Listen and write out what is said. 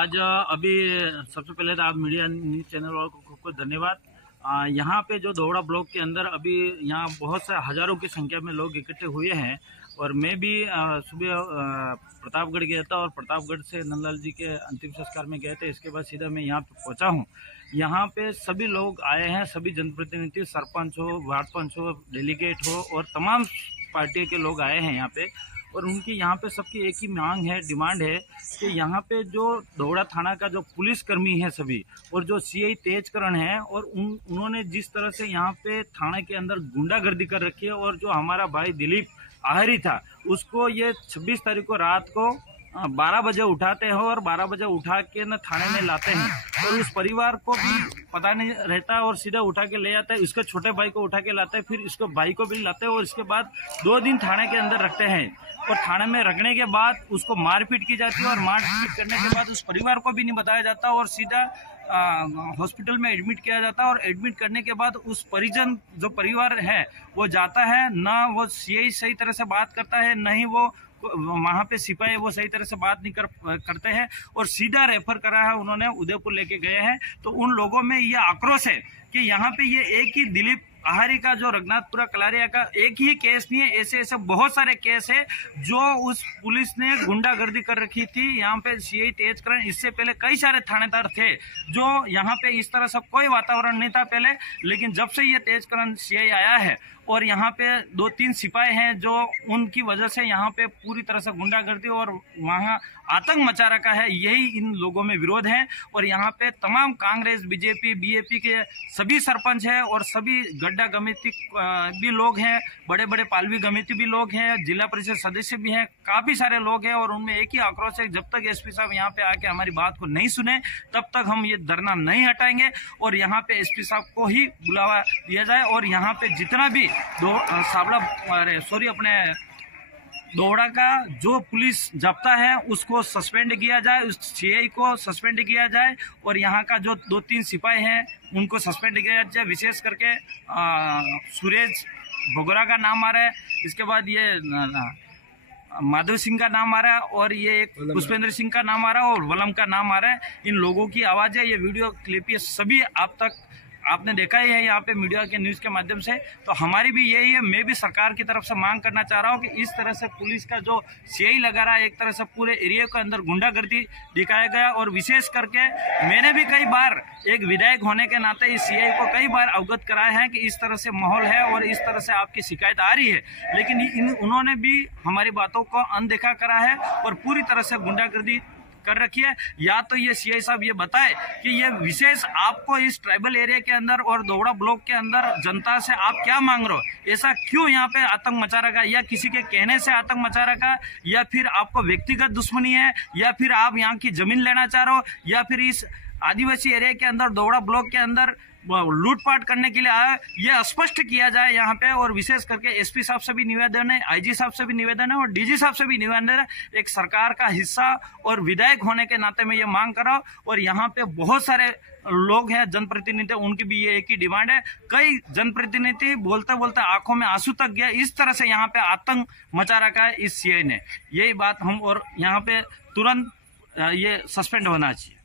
आज अभी सबसे पहले तो आप मीडिया न्यूज़ चैनल वालों को धन्यवाद। यहाँ पे जो दोहड़ा ब्लॉक के अंदर अभी यहाँ बहुत से हज़ारों की संख्या में लोग इकट्ठे हुए हैं और मैं भी सुबह प्रतापगढ़ गया था और प्रतापगढ़ से नंदलाल जी के अंतिम संस्कार में गए थे। इसके बाद सीधा मैं यहाँ पे पहुँचा हूँ। यहाँ पे सभी लोग आए हैं, सभी जनप्रतिनिधि, सरपंच हो, वार्ड पंच हो, डेलीगेट हो और तमाम पार्टी के लोग आए हैं यहाँ पे। और उनकी यहाँ पे सबकी एक ही मांग है, डिमांड है कि यहाँ पे जो दोहड़ा थाना का जो पुलिसकर्मी है सभी और जो सीआई तेजकरण है और उन्होंने जिस तरह से यहाँ पे थाने के अंदर गुंडागर्दी कर रखी है और जो हमारा भाई दिलीप आहिरी था उसको ये 26 तारीख को रात को 12 बजे उठाते हैं और 12 बजे उठा के न थाने में लाते हैं और उस परिवार को भी पता नहीं रहता है और सीधा उठा के ले जाता है। इसके छोटे भाई को उठा के लाते हैं, फिर इसको भाई को भी लाते हैं और इसके बाद 2 दिन थाने के अंदर रखते हैं और थाने में रखने के बाद उसको मारपीट की जाती है और मारपीट करने के बाद उस परिवार को भी नहीं बताया जाता और सीधा हॉस्पिटल में एडमिट किया जाता है और एडमिट करने के बाद उस परिजन जो परिवार है वो जाता है, ना वो सीआई सही तरह से बात करता है, न ही वो वहाँ पे सिपाही वो सही तरह से बात नहीं करते हैं और सीधा रेफर करा है उन्होंने, उदयपुर लेके गए हैं। तो उन लोगों में ये आक्रोश है कि यहाँ पे ये एक ही दिलीप आहारी का जो रघुनाथपुरा कलारिया का एक ही केस नहीं है, ऐसे ऐसे बहुत सारे केस है जो उस पुलिस ने गुंडागर्दी कर रखी थी। यहाँ पे सीआई तेजकरण, इससे पहले कई सारे थानेदार थे जो यहाँ पे इस तरह से कोई वातावरण नहीं था पहले, लेकिन जब से ये तेजकरण सीआई आया है और यहाँ पे 2-3 सिपाही हैं जो उनकी वजह से यहाँ पे पूरी तरह से गुंडागर्दी और वहाँ आतंक मचा रखा है, यही इन लोगों में विरोध है। और यहाँ पे तमाम कांग्रेस, बीजेपी, बीएपी के सभी सरपंच हैं और सभी गड्ढा गमिति भी लोग हैं, बड़े बड़े पालवी गमिति भी लोग हैं, जिला परिषद सदस्य भी हैं, काफ़ी सारे लोग हैं और उनमें एक ही आक्रोश है, जब तक एसपी साहब यहाँ पे आके हमारी बात को नहीं सुने तब तक हम ये धरना नहीं हटाएंगे और यहाँ पे एसपी साहब को ही बुलावा दिया जाए और यहाँ पे जितना भी दोहड़ा का जो पुलिस जब्ता है उसको सस्पेंड किया जाए, उस सीआई को सस्पेंड किया जाए और यहाँ का जो 2-3 सिपाही हैं उनको सस्पेंड किया जाए। विशेष करके सुरेश भगोरा का नाम आ रहा है, इसके बाद ये माधव सिंह का नाम आ रहा है और ये एक पुष्पेंद्र सिंह का नाम आ रहा है और वलम का नाम आ रहा है। इन लोगों की आवाज़ है, ये वीडियो क्लिप ये सभी आप तक आपने देखा ही है यहाँ पे मीडिया के न्यूज़ के माध्यम से। तो हमारी भी यही है, मैं भी सरकार की तरफ से मांग करना चाह रहा हूँ कि इस तरह से पुलिस का जो सीआई लगा रहा है, एक तरह से पूरे एरिया के अंदर गुंडागर्दी दिखाया गया और विशेष करके मैंने भी कई बार एक विधायक होने के नाते इस सीआई को कई बार अवगत कराया है कि इस तरह से माहौल है और इस तरह से आपकी शिकायत आ रही है, लेकिन उन्होंने भी हमारी बातों को अनदेखा करा है और पूरी तरह से गुंडागर्दी कर रखी है। या तो ये सीआई साहब ये बताए कि ये विशेष आपको इस ट्राइबल एरिया के अंदर और दोहड़ा ब्लॉक के अंदर जनता से आप क्या मांग रहे हो, ऐसा क्यों यहाँ पे आतंक मचा रखा, या किसी के कहने से आतंक मचा रखा, या फिर आपको व्यक्तिगत दुश्मनी है, या फिर आप यहाँ की जमीन लेना चाह रहे हो, या फिर इस आदिवासी एरिया के अंदर दोहड़ा ब्लॉक के अंदर लूटपाट करने के लिए आया, ये स्पष्ट किया जाए यहाँ पे। और विशेष करके एसपी साहब से भी निवेदन है, आईजी साहब से भी निवेदन है और डीजी साहब से भी निवेदन है, एक सरकार का हिस्सा और विधायक होने के नाते में ये मांग करा। और यहाँ पे बहुत सारे लोग हैं, जनप्रतिनिधि, उनकी भी ये एक ही डिमांड है। कई जनप्रतिनिधि बोलते बोलते आंखों में आंसू तक गया, इस तरह से यहाँ पे आतंक मचा रखा है इस सीआई ने, यही बात हम, और यहाँ पे तुरंत ये सस्पेंड होना चाहिए।